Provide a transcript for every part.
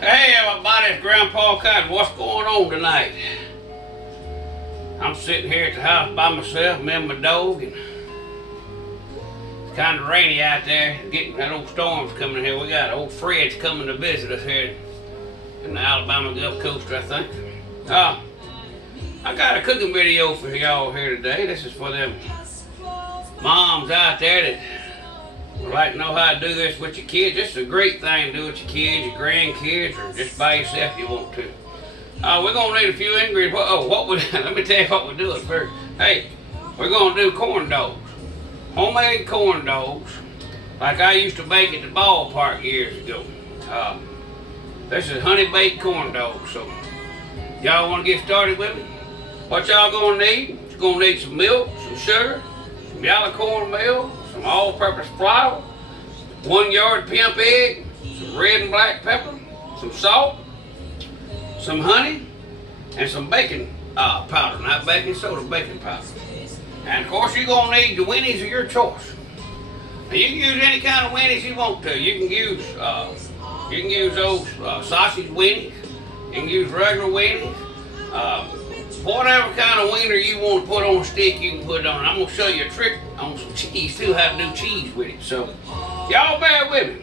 Hey everybody, it's Grandpa Cotton. What's going on tonight? I'm sitting here at the house by myself, me and my dog, and it's kind of rainy out there. Getting that old storm's coming here. We got old Fred's coming to visit us here in the Alabama Gulf Coast, I think. I got a cooking video for y'all here today. This is for them moms out there that would like to know how to do this with your kids. This is a great thing to do with your kids, your grandkids, or just by yourself if you want to. We're gonna need a few ingredients. Let me tell you what we're doing first. Hey, we're gonna do corn dogs, homemade corn dogs, like I used to bake at the ballpark years ago. This is honey baked corn dogs. So, y'all want to get started with me? What y'all gonna need? You're gonna need some milk, some sugar, some yellow cornmeal, some all-purpose flour, 1 yard pimp egg, some red and black pepper, some salt, some honey, and some baking powder, not baking soda, baking powder. And of course you're gonna need the winnies of your choice. Now you can use any kind of winnies you want to. You can use those sausage winnies. You can use regular winnies. Whatever kind of wiener you want to put on a stick, you can put it on. I'm going to show you a trick on some cheese too, how to do cheese with it. So, y'all bear with me.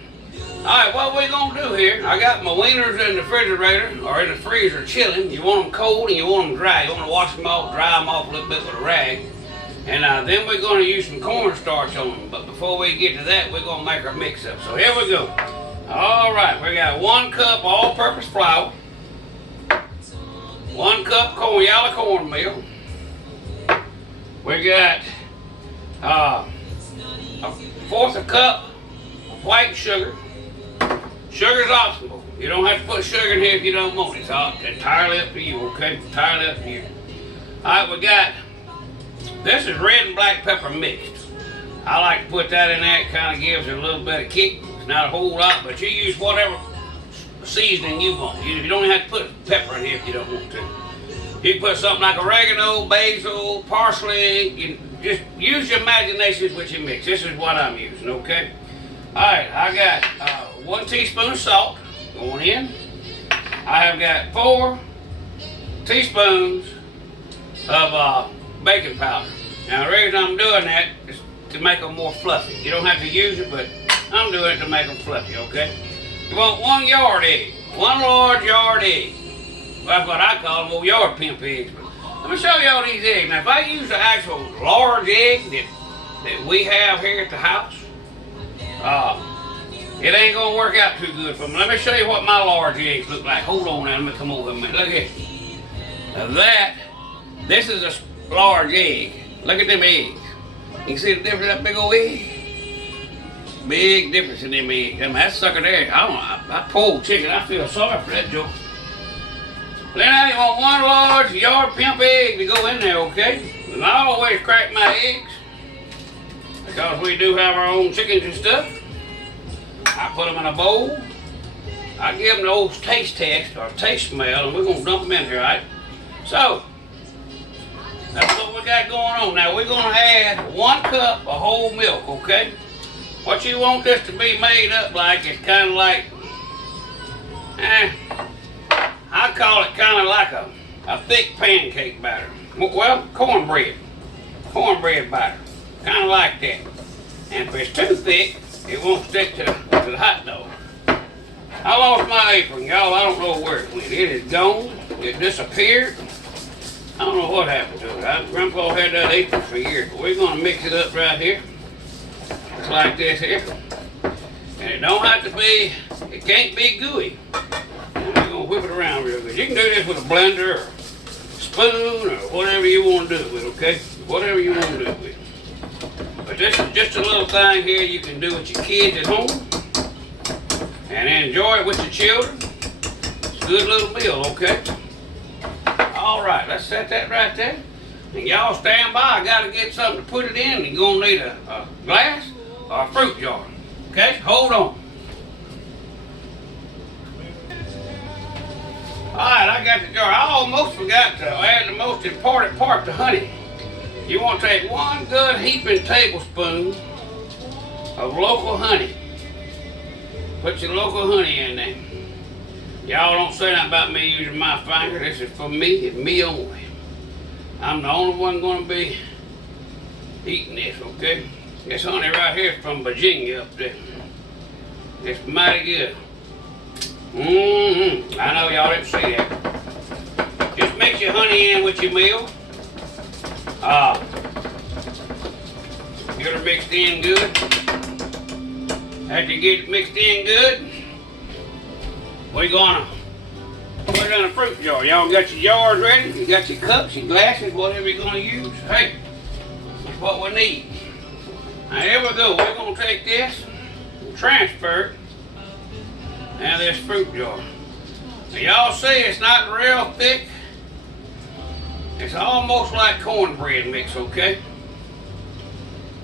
Alright, what we're going to do here, I got my wieners in the refrigerator, or in the freezer chilling. You want them cold and you want them dry. You want to wash them off, dry them off a little bit with a rag. And then we're going to use some cornstarch on them. But before we get to that, we're going to make our mix up. So here we go. Alright, we got 1 cup all-purpose flour. 1 cup yellow cornmeal. We got 1/4 cup of white sugar. Sugar's optional. You don't have to put sugar in here if you don't want it. It's entirely up to you, okay? Entirely up to you. Alright, we got, this is red and black pepper mixed. I like to put that in there. It kind of gives it a little bit of kick. It's not a whole lot, but you use whatever seasoning you want. You don't have to put pepper in here if you don't want to. You can put something like oregano, basil, parsley. You just use your imagination with your mix. This is what I'm using, okay? Alright, I got 1 teaspoon of salt going in. I have got 4 teaspoons of baking powder. Now the reason I'm doing that is to make them more fluffy. You don't have to use it, but I'm doing it to make them fluffy, okay? You want 1 yard egg, 1 large yard egg. That's what I call them, old yard pimp eggs. But let me show y'all these eggs. Now, if I use the actual large egg that we have here at the house, it ain't gonna work out too good for me. Let me show you what my large eggs look like. Hold on now, let me come over a minute. Look at now this is a large egg. Look at them eggs. You can see the difference in that big old egg? Big difference in them eggs. I mean, that sucker there, I pulled chicken. I feel sorry for that joke. Then I want 1 large yard pimp egg to go in there, okay? And I always crack my eggs because we do have our own chickens and stuff. I put them in a bowl. I give them the old taste test or taste smell, and we're gonna dump them in here, right? So that's what we got going on. Now we're gonna add 1 cup of whole milk, okay? What you want this to be made up like is kind of like, I call it kind of like a thick pancake batter. Well, cornbread batter, kind of like that. And if it's too thick, it won't stick to the hot dog. I lost my apron, y'all. I don't know where it went. It is gone. It disappeared. I don't know what happened to it. Grandpa had that apron for years, but we're gonna mix it up right here. It's like this here. And it don't have to be, it can't be gooey. And we're gonna whip it around real good. You can do this with a blender or a spoon or whatever you want to do it with, okay? Whatever you want to do it with. But this is just a little thing here you can do with your kids at home. And enjoy it with your children. It's a good little meal, okay? Alright, let's set that right there. And y'all stand by. I gotta get something to put it in. You're gonna need a glass or a fruit jar. Okay, hold on. Alright, I got the jar. I almost forgot to add the most important part, the honey. You want to take 1 good heaping tablespoon of local honey. Put your local honey in there. Y'all don't say nothing about me using my finger. This is for me and me only. I'm the only one going to be eating this, okay? This honey right here is from Virginia up there. It's mighty good. I know y'all didn't see that. Just mix your honey in with your meal. Get her mixed in good. After you get it mixed in good, we're gonna put it in a fruit jar. Y'all got your jars ready? You got your cups, your glasses, whatever you're gonna use? Hey, that's what we need. Now here we go. We're gonna take this and transfer it into this fruit jar. Now y'all see it's not real thick. It's almost like cornbread mix, okay?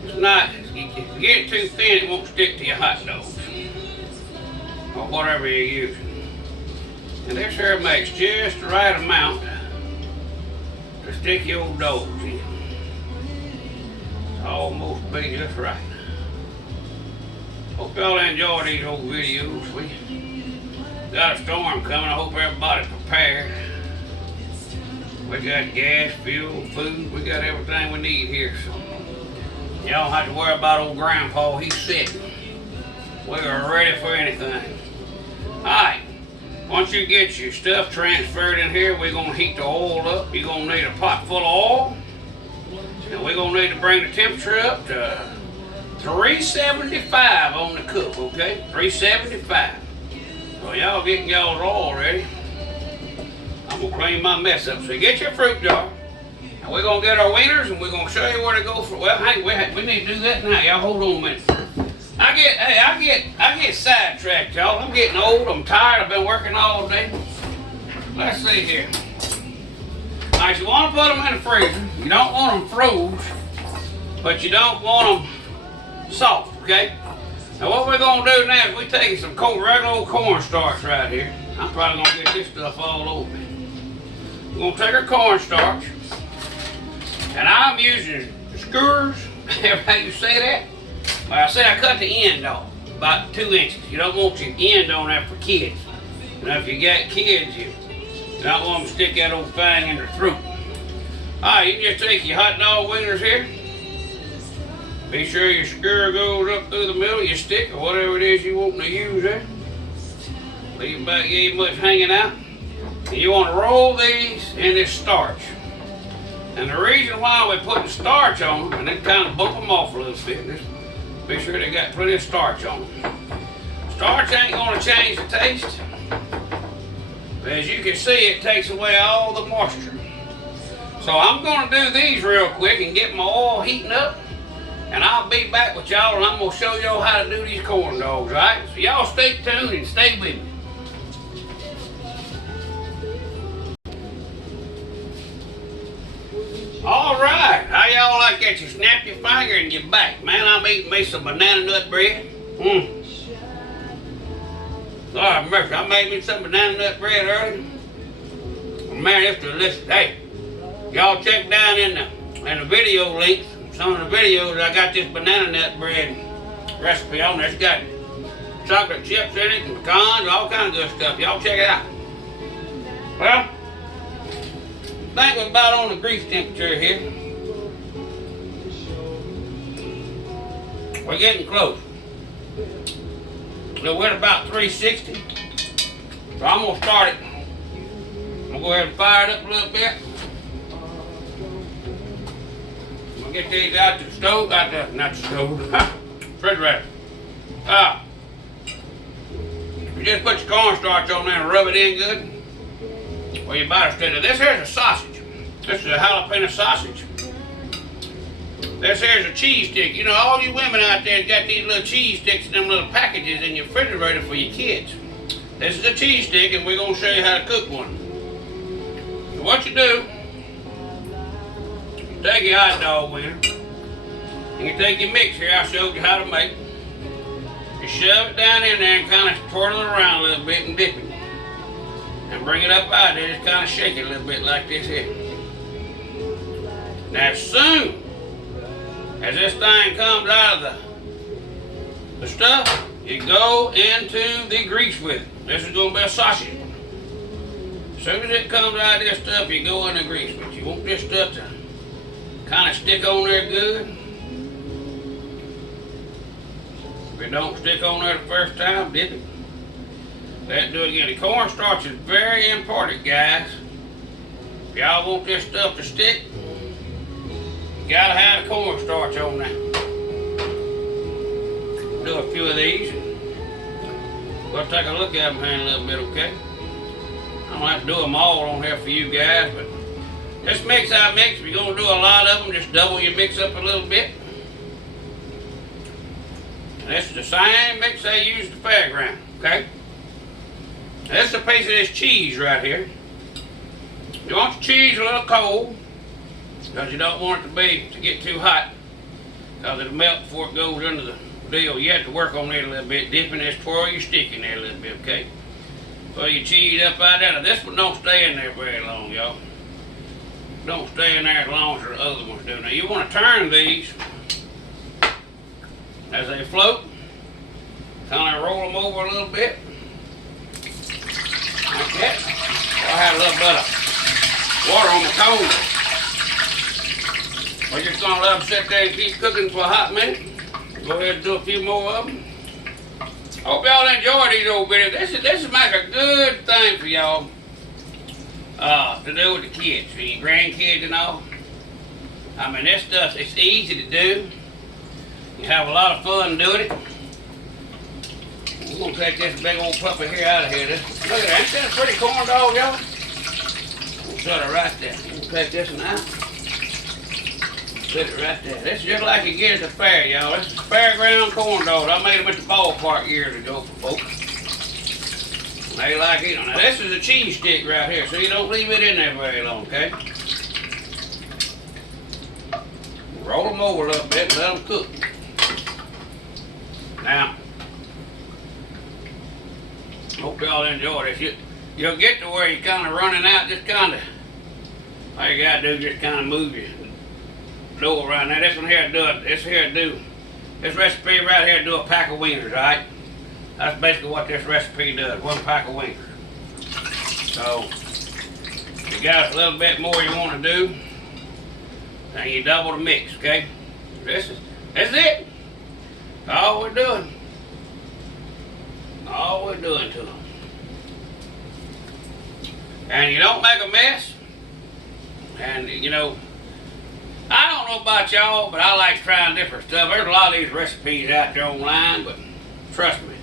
It's not, if you get it too thin, it won't stick to your hot dogs or whatever you're using. And this here makes just the right amount to stick your old dogs in. It's almost be just right. Hope y'all enjoy these old videos. We got a storm coming. I hope everybody's prepared. We got gas, fuel, food. We got everything we need here. So y'all don't have to worry about old Grandpa. He's sick. We are ready for anything. Alright, once you get your stuff transferred in here, we're going to heat the oil up. You're going to need a pot full of oil. And we're going to need to bring the temperature up to 375 on the cook, okay? 375. So y'all getting y'all's oil ready. I'm going to clean my mess up. So get your fruit jar. And we're going to get our wieners and we're going to show you where to go for. Well, hey, we need to do that now. Y'all hold on a minute. I get sidetracked, y'all. I'm getting old. I'm tired. I've been working all day. Let's see here. All right, you want to put them in the freezer. You don't want them froze, but you don't want them soft, okay? Now what we're going to do now is we're taking some regular old cornstarch right here. I'm probably going to get this stuff all over me. We're going to take our cornstarch, and I'm using skewers. How you say that? Well, I said I cut the end off, about 2 inches. You don't want your end on that for kids. Now, if you got kids, you don't want them to stick that old thing in their throat. Alright, you can just take your hot dog wieners here. Be sure your skewer goes up through the middle of your stick, or whatever it is you want to use there. Leave about ain't much hanging out. And you want to roll these in this starch. And the reason why we're putting starch on them, and then kind of bump them off a little bit, just be sure they got plenty of starch on them. Starch ain't going to change the taste. But as you can see, it takes away all the moisture. So I'm going to do these real quick and get my oil heating up. And I'll be back with y'all and I'm going to show y'all how to do these corn dogs, alright? So y'all stay tuned and stay with me. Alright, how y'all like that? You snap your finger and you're back. Man, I'm eating me some banana nut bread. Lord mercy, I made me some banana nut bread earlier. Man, it's delicious. Hey, y'all check down in the video links. Some of the videos, I got this banana nut bread recipe on there. It's got chocolate chips in it and pecans, all kinds of good stuff. Y'all check it out. Well, I think we're about on the grease temperature here. We're getting close. So we're at about 360. So I'm going to start it. I'm going to go ahead and fire it up a little bit. I'm going to get these out the stove, not the stove, refrigerator. You just put your cornstarch on there and rub it in good. Well, you better steady. This here's a sausage. This is a jalapeno sausage. This here's a cheese stick. You know, all you women out there got these little cheese sticks in them little packages in your refrigerator for your kids. This is a cheese stick, and we're going to show you how to cook one. So what you do, you take your hot dog wiener, and you take your mix here. I showed you how to make. You shove it down in there and kind of twirl it around a little bit and dip it. And bring it up out there, just kind of shake it a little bit like this here. Now as soon as this thing comes out of the stuff, you go into the grease with it. This is going to be a sausage one. As soon as it comes out of this stuff, you go in the grease. But you want this stuff to kind of stick on there good. If it don't stick on there the first time, dip it. Let it do it again. The cornstarch is very important, guys. If y'all want this stuff to stick, you gotta have the cornstarch on there. Do a few of these. We'll take a look at them here in a little bit, okay? I don't have to do them all on here for you guys, but this mix I mix, if you're gonna do a lot of them, just double your mix up a little bit. And this is the same mix I use at the fairground, okay? Now, this is a piece of this cheese right here. You want your cheese a little cold, because you don't want it to get too hot, because it'll melt before it goes into the deal. You have to work on it a little bit, dipping this twirl your stick in there a little bit, okay? Put your cheese up out there. Now, this one don't stay in there very long, y'all. Don't stay in there as long as the other ones do. Now you want to turn these as they float. Kind of roll them over a little bit. Like that. I have a little bit of water on the cone. We're just going to let them sit there and keep cooking for a hot minute. Go ahead and do a few more of them. Hope y'all enjoy these old videos. This is make a good thing for y'all to do with the kids, for your grandkids and all. I mean, this stuff, it's easy to do. You have a lot of fun doing it. We're going to take this big old puppy here out of here. Look at that. Ain't that a pretty corn dog, y'all? We'll set it right there. We'll take this one out. Put it right there. This is just like you get at the fair, y'all. This is fairground corn dogs. I made them at the ballpark years ago for folks. They like eating them. Now this is a cheese stick right here, so you don't leave it in there very long, okay? Roll them over a little bit and let them cook. Now, hope y'all enjoy this. You'll get to where you're kind of running out, just kind of, all you gotta do is just kind of move your dough around there. This one here this recipe right here do a pack of wieners, right? That's basically what this recipe does, one pack of wieners. So, you got a little bit more you want to do, and you double the mix, okay? That's it. All we're doing. All we're doing to them. And you don't make a mess. And you know, I don't know about y'all, but I like trying different stuff. There's a lot of these recipes out there online, but trust me,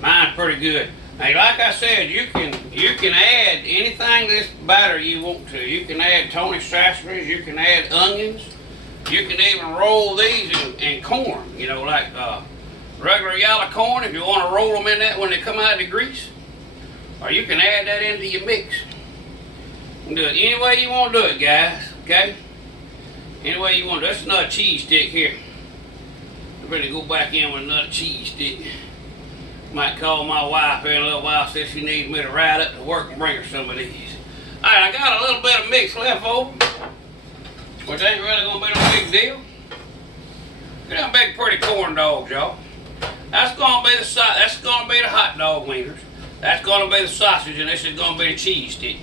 mine's pretty good. Now, like I said, you can add anything to this batter you want to. You can add Tony Sasseries, you can add onions, you can even roll these in corn, you know, like regular yellow corn, if you want to roll them in that when they come out of the grease. Or you can add that into your mix. You can do it any way you want to do it, guys, okay? Any way you want to. That's another cheese stick here. I'm ready to go back in with another cheese stick. Might call my wife here in a little while, see if she needs me to ride up to work and bring her some of these. Alright, I got a little bit of mix left over, which ain't really going to be no big deal. Look at them big pretty corn dogs, y'all. That's going to be the hot dog wieners. That's going to be the sausage, and this is going to be the cheese stick.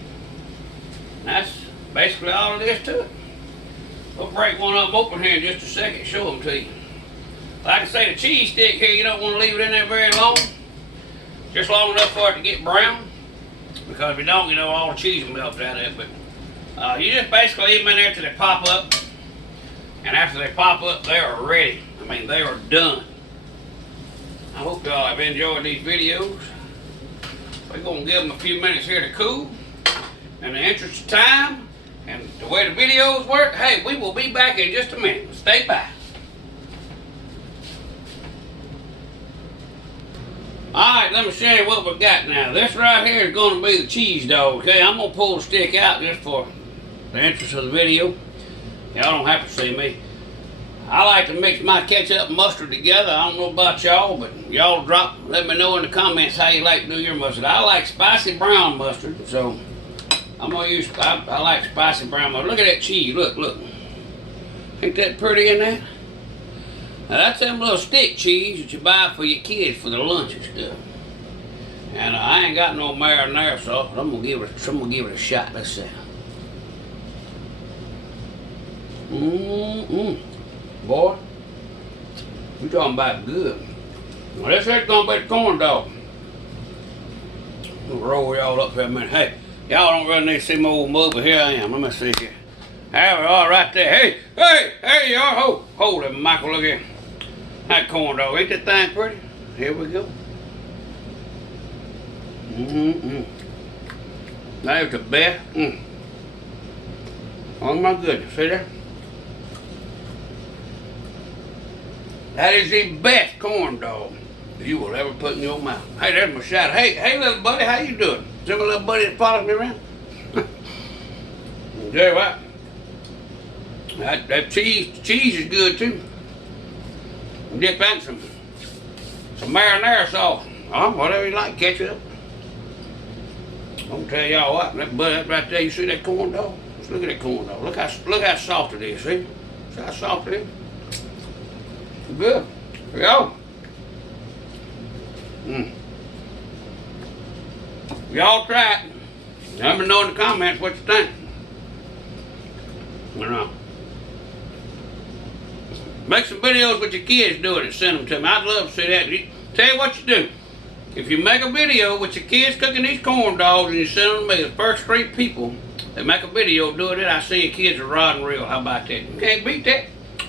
And that's basically all it is to it. We'll break one of them open here in just a second, show them to you. Like I say, the cheese stick here, you don't want to leave it in there very long. Just long enough for it to get brown. Because if you don't, you know, all the cheese will melt out of it. But you just basically leave them in there till they pop up. And after they pop up, they are ready. I mean, they are done. I hope y'all have enjoyed these videos. We're going to give them a few minutes here to cool. In the interest of time, and the way the videos work, hey, we will be back in just a minute. Stay by. Alright, let me show you what we got now. This right here is going to be the cheese dog, okay? I'm going to pull the stick out just for the interest of the video. Y'all don't have to see me. I like to mix my ketchup and mustard together. I don't know about y'all, but y'all let me know in the comments how you like to do your mustard. I like spicy brown mustard, so I'm going to use, I like spicy brown mustard. Look at that cheese, look. Ain't that pretty in there? Now that's them little stick cheese that you buy for your kids for their lunch and stuff. And I ain't got no marinara sauce, but I'm gonna give it a shot. Let's see. Boy, you talking about good. Well, this is gonna be the corn dog. We'll roll y'all up for a minute. Hey, y'all don't really need to see my old mug, but here I am. Let me see here. There we are, right there. Hey, y'all. Hold it, Michael. Look here. That corn dog. Ain't that thing pretty? Here we go. That is the best. Oh my goodness. See there? That is the best corn dog you will ever put in your mouth. Hey, there's my shadow. Hey, little buddy, how you doing? Is there my little buddy that follows me around? There, what? That cheese is good too. Dip that in some marinara sauce. Oh, whatever you like, ketchup. I'm gonna tell y'all what, that right there, you see that corn dog? Let's look at that corn dog. Look how soft it is, see? See how soft it is? Good. Here we go. Y'all try it. Let me know in the comments what you think. You know. Make some videos with your kids doing it. Send them to me. I'd love to see that. Tell you what you do. If you make a video with your kids cooking these corn dogs and you send them to me, the first 3 people that make a video doing it, I see your kids are rod and reel. How about that? You can't beat that.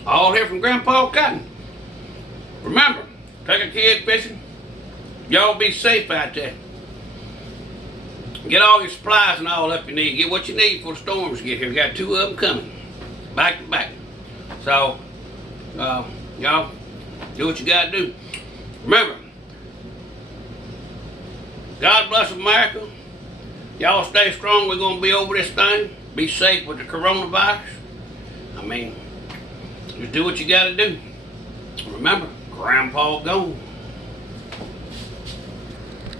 All here from Grandpa Cotton. Remember, take a kid fishing. Y'all be safe out there. Get all your supplies and all up you need. Get what you need before the storms get here. We got 2 of them coming. Back to back. So, y'all, do what you gotta do. Remember, God bless America. Y'all stay strong. We're gonna be over this thing. Be safe with the coronavirus. I mean, just do what you gotta do. Remember, Grandpa gone.